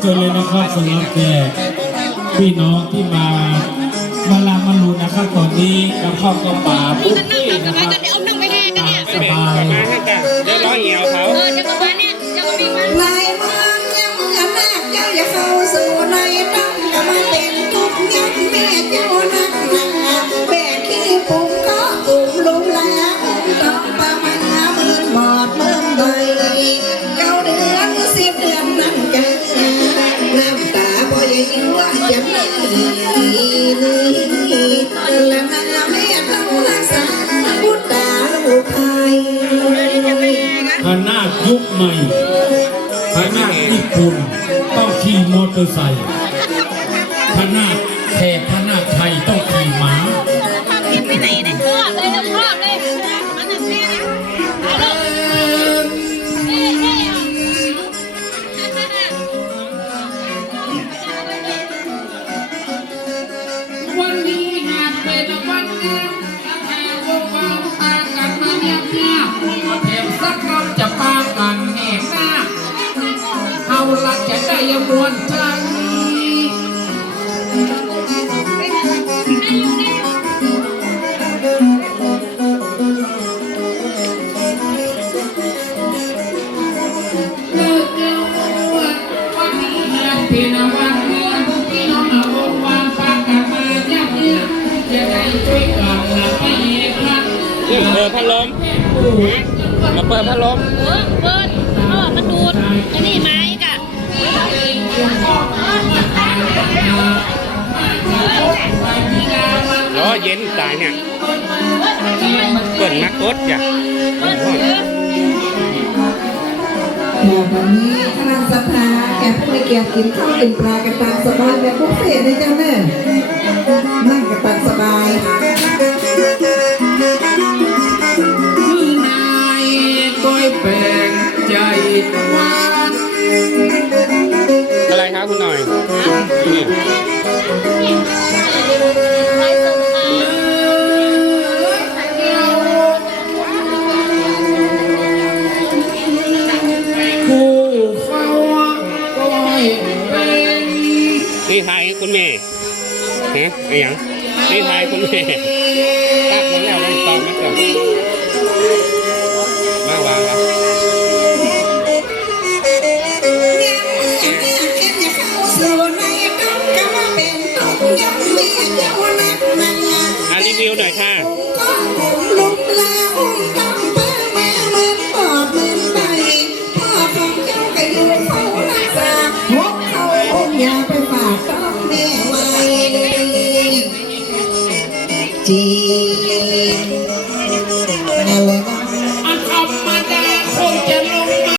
เจอเลยนะครับสำหรับแขกพี่น้องที่มามาลามาลูนะครับตอนนี้กับข้าวกับป่านี่ปุ๊บก็นั่งปี้ทำสนะคบายรับกันเดี๋ยวเอานั่งไปแห่กันเนี่ยสบายมาให้กันเดี๋ยวร้อยเหี่ยวเขาเออเดี๋ยวกับมาเนี่ยเดี๋ยวกับพี่มา ในเมืองยังเมืองแรกเจ้าอย่าเข้าสู่ในตั้งอย่ามาเป็นทุกข์ยักแม่เจ้านักหนาแบกขี้ปุ่มก็ปุ่มลุมแล้ว และนาแม่ต้องรักษาพุทธาลูกไทยพนาคยุคใหม่พนาคญี่ปุ่นต้องขี่มอเตอร์ไซค์พนาคแขกพนาคไทยต้อง มวนใจเลิกเร็ววันวันนี้หากเป็นวั เอกพันนี่เปิดพัดลมมาเปิดพัดลมเออเปิดเออมันดูดอันนี้ไม้กะล้อเย็นตายเนี่ยเปิดนักกดจ้ะแบบวันนี้คณะสภาแกผู้ไม่เกียรติกินข้าวกินปลากันตามสบายแบบบุฟเฟ่ต์นะจ๊ะแม่นั่งกันตามสบาย นี่ทายคุณแม่ฮะไอ้หยังนี่ทายคุณแม่ตักมาแล้วลองตอบมาก่อนมาวางแล้วอะรีวิวหน่อยค่ะลุกแล้วต้องเพื่อแม่เหมือนปอดมือนใบพ่อของเจ้าก็อยู่เฝ้ารักษาหกเขาอย่าไป Ti. Ti.